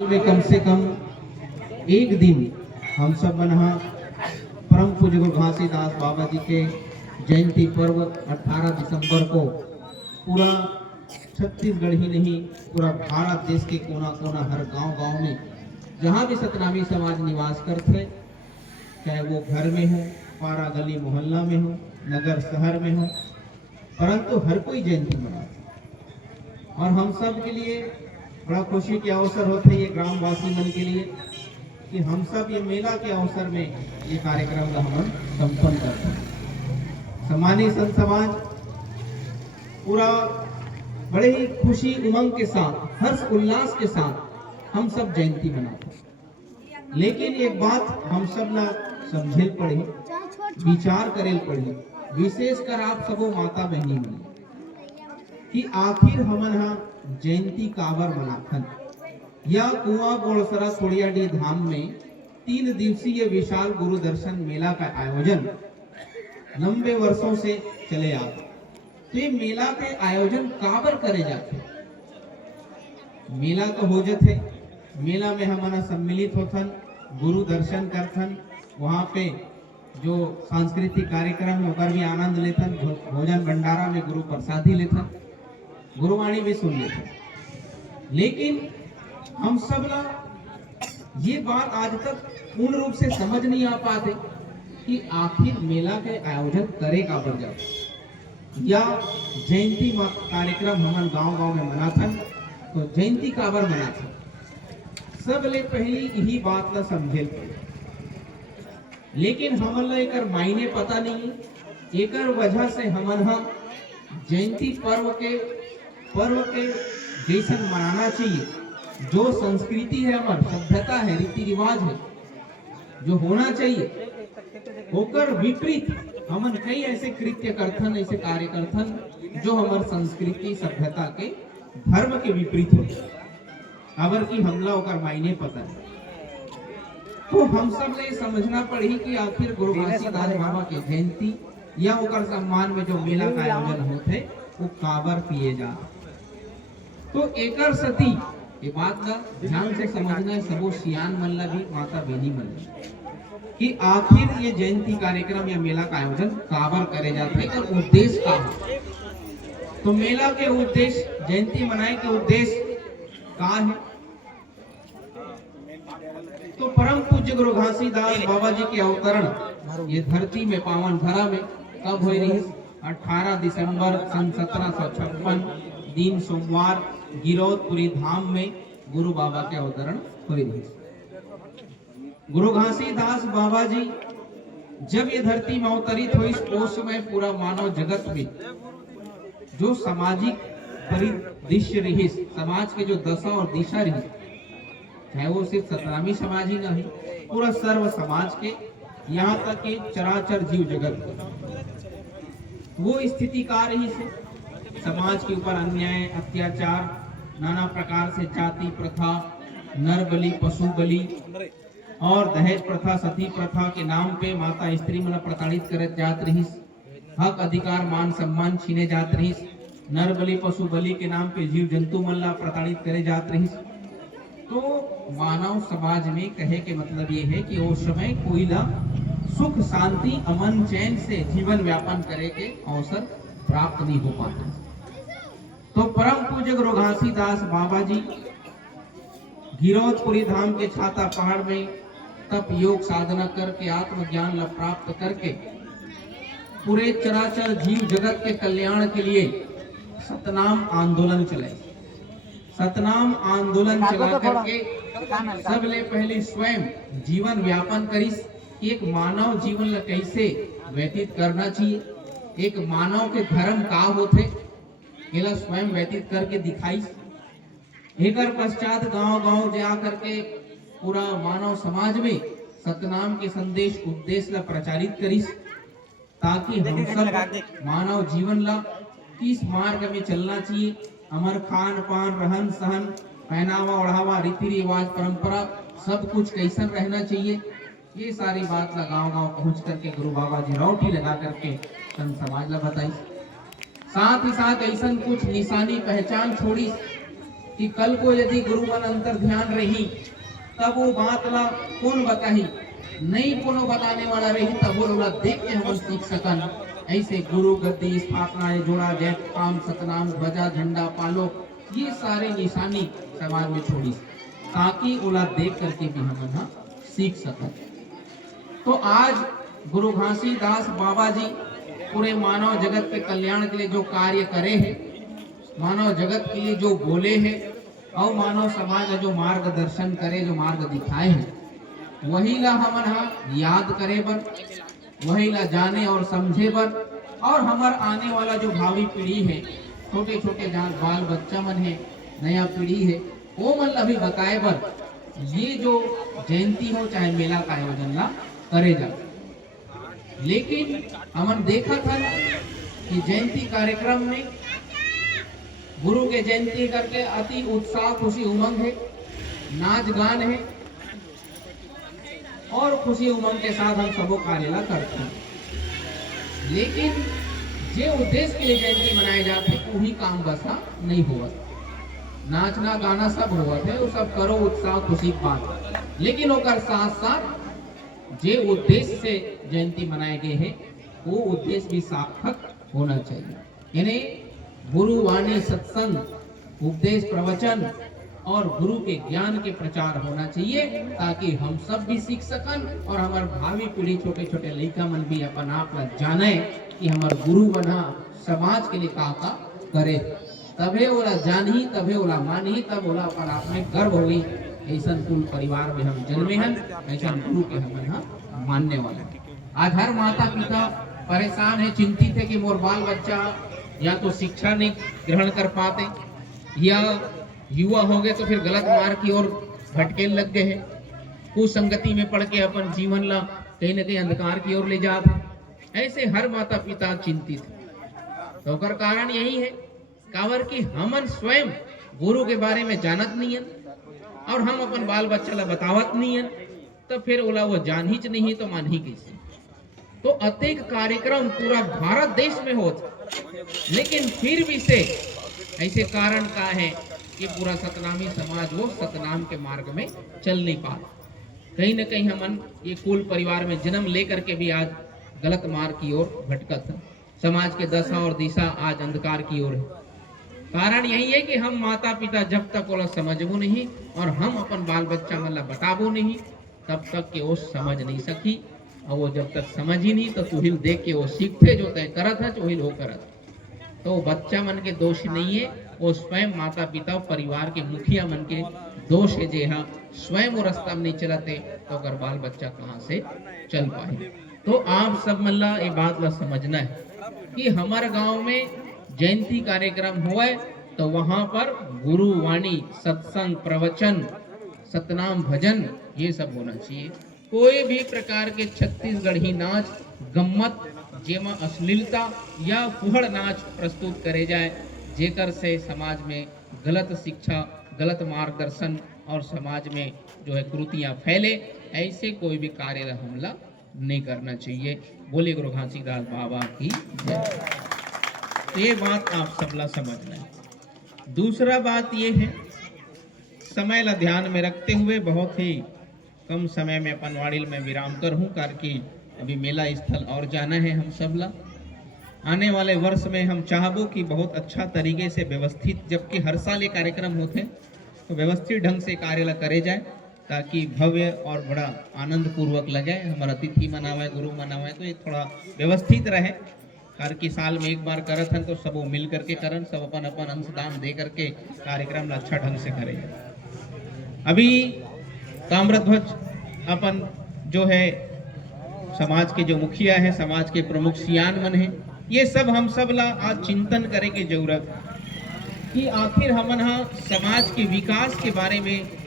में कम से कम एक दिन हम सब बना परम पूज्य गुरु घासीदास बाबा जी के जयंती पर्व 18 दिसंबर को पूरा छत्तीसगढ़ ही नहीं पूरा भारत देश के कोना कोना हर गांव-गांव में जहां भी सतनामी समाज निवास करते, चाहे वो घर में हो, पारा गली मोहल्ला में हो, नगर शहर में हो, परंतु हर कोई जयंती मनाता। और हम सब के लिए बड़ा खुशी के अवसर होते हैं ये ग्रामवासी मन के लिए कि हम सब ये मेला के अवसर में ये कार्यक्रम का हम संपन्न करते हैं। सम्मानित संत समाज पूरा बड़े ही खुशी उमंग के साथ हर्ष उल्लास के साथ हम सब जयंती मनाते हैं। लेकिन एक बात हम सब ना समझे पड़े, विचार करे पड़े, विशेषकर आप सबो माता बहनी मन कि आखिर हमन हा जयंती काबर मनाथन। यह कुआं बोड़सरा खोड़ियाडी धाम में 3 दिवसीय विशाल गुरु दर्शन मेला का आयोजन लंबे वर्षों से चले आ। तो ये मेला के आयोजन काबर करे जाते? मेला तो हो जाते, मेला में हमन सम्मिलित होथन, गुरु दर्शन करथन, वहाँ पे जो सांस्कृतिक कार्यक्रम है ओकर भी आनंद लेथन, भोजन भंडारा में गुरु प्रसादी लेथन, गुरुवाणी भी सुन लेते। लेकिन हम सब ना ये बात आज तक पूर्ण रूप से समझ नहीं आ पाते कि आखिर मेला के आयोजन करे काबर जाते या जयंती कार्यक्रम हमन गांव-गांव में मनाथन। तो जयंती काबर मनाथन, सब ले पहली यही बात ला समझे। लेकिन हमन ला एकर मायने पता नहीं, एकर वजह से हमन हा जयंती पर्व के जैसन मनाना चाहिए, जो संस्कृति है हमार, सभ्यता है, रीति रिवाज है, जो होना चाहिए, होकर विपरीत हमन कई ऐसे कृत्य करथन, ऐसे कार्य करथन जो हमार संस्कृति सभ्यता के धर्म के विपरीत होते, अगर की हमला होकर मायने पता है। तो हम सब ने समझना पड़ी कि आखिर गुरु घासीदास बाबा के जयंती या ओकर सम्मान में जो मेला का आयोजन होते वो काबर किए जा। तो एकर सती ये बात का ध्यान से समझना है सबो सियान मन ला भी, माता बहनी मन कि आखिर ये जयंती कार्यक्रम या मेला का आयोजन काबर करे जाते और उद्देश्य का है। तो मेला के उद्देश्य, जयंती मनाए के उद्देश्य का है? तो परम पूज्य गुरु घासीदास बाबा जी के अवतरण ये धरती में पावन धरा में कब हुई रही? 18 दिसंबर सन 1756 दिन सोमवार गिरौदपुरी धाम में गुरु बाबा के अवतरण हुई रही। गुरु घासीदास बाबा जी जब ये धरती में अवतरित हुई उस समय पूरा मानव जगत में जो सामाजिक परिदृश्य रही, समाज के जो दशा और दिशा रही, चाहे वो सिर्फ सतनामी समाज ही नहीं, पूरा सर्व समाज के, यहाँ तक कि चराचर जीव जगत वो स्थिति का रही से समाज के ऊपर अन्याय, अत्याचार, नाना प्रकार से जाति प्रथा, नर बलि, पशु बलि और दहेज प्रथा, सती प्रथा के नाम पे माता स्त्री मन प्रताड़ित करत जात रही, हक अधिकार मान सम्मान छीने जात रही, नर बलि पशु बलि के नाम पे जीव जंतु मन ला प्रताड़ित करे जात रही। तो मानव समाज में कहे के मतलब ये है कि उस समय कोई ला सुख शांति अमन चैन से जीवन व्यापन करे के अवसर प्राप्त नहीं हो पाता। तो परम पूज्य गुरु घासीदास बाबा जी गिरौदपुरी धाम के छाता पहाड़ में तप योग साधना करके आत्मज्ञान ला प्राप्त करके पूरे चराचर जीव जगत के कल्याण के लिए सतनाम आंदोलन चलाए। सतनाम आंदोलन चला करके सबले पहले स्वयं जीवन व्यापन करिस, एक मानव जीवन ला कैसे व्यतीत करना चाहिए, एक मानव के धर्म का होते एला स्वयं व्यतीत करके दिखाइस। एकर पश्चात गांव-गांव जा करके पूरा मानव समाज में सतनाम के संदेश उद्देश्य ला प्रचारित करिस, ताकि हम सब मानव जीवन ला किस मार्ग में चलना चाहिए, हमार खान पान, रहन सहन, पहनावा ओढ़ावा, रीति रिवाज, परंपरा सब कुछ कैसन रहना चाहिए, ये सारी बात ला गांव-गांव पहुंच करके गुरु बाबा जी रौटी लगा करके संत समाज ला बताई। साथ ही साथ ऐसा कुछ निशानी पहचान छोड़ी कि कल को यदि गुरु मन अंतर ध्यान रही तब वो बात ला कौन बताही, नहीं कोनो बताने वाला रही तब वो ला देख के हम सीख सकन। ऐसे गुरु गद्दी स्थापना जोड़ा जैत काम सतनाम ध्वजा झंडा पालो, ये सारे निशानी समाज में छोड़ी ताकि ओला देख करके भी हम सीख सकन। तो आज गुरु घासीदास बाबा जी पूरे मानव जगत के कल्याण के लिए जो कार्य करे हैं, मानव जगत के लिए जो बोले हैं और मानव समाज का जो मार्गदर्शन करे, जो मार्ग दिखाए हैं, वही ला हमन याद करे बर, वही ला जाने और समझे बर, और हमार आने वाला जो भावी पीढ़ी है, छोटे छोटे जहाँ बाल बच्चा मन है, नया पीढ़ी है, वो मन ला भी बताए बर ये जो जयंती हो चाहे मेला का आयोजन ला करे जा। लेकिन हमन देखा था कि जयंती कार्यक्रम में गुरु के जयंती करके अति उत्साह खुशी उमंग है, नाच गान है और खुशी उमंग के साथ हम सबो कार्य ला करते हैं। लेकिन जे उद्देश्य के लिए जयंती मनाए जाते वही काम बसा नहीं हुआ, नाचना गाना सब हुआ थे, वो सब करो उत्साह खुशी बात, लेकिन ओकर साथ साथ जे उद्देश्य से जयंती मनाए गए हैं वो उद्देश्य भी सार्थक होना चाहिए। यानी गुरु वाणी सत्संग उपदेश प्रवचन और गुरु के ज्ञान के प्रचार होना चाहिए ताकि हम सब भी सीख सकन और हमारे भावी पीढ़ी छोटे छोटे लड़का मन भी अपन आप जाने कि हमारे गुरु बना समाज के लिए का करे, तबे ओला जानही, तबे ओला मानही, तब ओला अपन आप में गर्व होगी। ऐसा कुल परिवार में हम जन्मे हैं, ऐसा गुरु के हम मानने वाले। आज हर माता पिता परेशान है, चिंतित है कि मोर बाल बच्चा या तो शिक्षा नहीं ग्रहण कर पाते या युवा हो गए तो फिर गलत मार्ग की ओर भटके लग गए हैं, कुसंगति में पड़ के अपन जीवन ला कहीं न कहीं अंधकार की ओर ले जाते। ऐसे हर माता पिता चिंतित है। तो कर कारण यही है कावर कि हमन स्वयं गुरु के बारे में जानत नहीं है और हम अपन बाल बच्चा ला बतावत नहीं है, तो फिर ओला वो जान ही नहीं तो मान ही कैसे। तो अनेक कार्यक्रम पूरा भारत देश में होता, लेकिन फिर भी से ऐसे कारण का है कि पूरा सतनामी समाज वो सतनाम के मार्ग में चल नहीं पाता। कहीं न कहीं हमन ये कुल परिवार में जन्म लेकर के भी आज गलत मार्ग की ओर भटकत है। समाज के दशा और दिशा आज अंधकार की ओर है। कारण यही है कि हम माता पिता जब तक वो समझबो नहीं और हम अपन बाल बच्चा मन ला बताबो नहीं, तब तक के वो समझ नहीं सकी, और वो जब तक समझ ही नहीं तो तुहिल देख के वो सीखते जो तय करत है तुहिल वो करत। तो बच्चा मन के दोष नहीं है, वो स्वयं माता पिता परिवार के मुखिया मन के दोष है। जे हाँ स्वयं वो रास्ता में नहीं चलते तो अगर बाल बच्चा कहाँ से चल पाए। तो आप सब मन ला ये बात ला समझना है कि हमारे गांव में जयंती कार्यक्रम हुआ तो वहां पर गुरु वाणी सत्संग प्रवचन सतनाम भजन ये सब होना चाहिए। कोई भी प्रकार के छत्तीसगढ़ी नाच गम्मत जेमा अश्लीलता या फुहड़ नाच प्रस्तुत करे जाए जेकर से समाज में गलत शिक्षा गलत मार्गदर्शन और समाज में जो है कुरीतियां फैले, ऐसे कोई भी कार्य हमला नहीं करना चाहिए। बोले गुरु घासीदास बाबा की जय। तो ये बात आप सबला समझना है। दूसरा बात ये है, समय ला ध्यान में रखते हुए बहुत ही कम समय में अपन वाणिल में विराम कर हूँ, कारण अभी मेला स्थल और जाना है हम सबला। आने वाले वर्ष में हम चाहबो कि बहुत अच्छा तरीके से व्यवस्थित, जबकि हर साल ये कार्यक्रम होते हैं तो व्यवस्थित ढंग से कार्य ला करे जाए ताकि भव्य और बड़ा आनंद पूर्वक लगे। हमारा अतिथि मनावे गुरु मनावे तो ये थोड़ा व्यवस्थित रहे, कारण कि साल में एक बार करत हन तो सब मिल करके करन, सब अपन अपन अंशदान दे करके कार्यक्रम ला अच्छा ढंग से करे। अभी ताम्रध्वज अपन जो है समाज के जो मुखिया है, समाज के प्रमुख सियान मन है, ये सब हम सब ला आज चिंतन करे के जरूरत कि आखिर हमन समाज के विकास के बारे में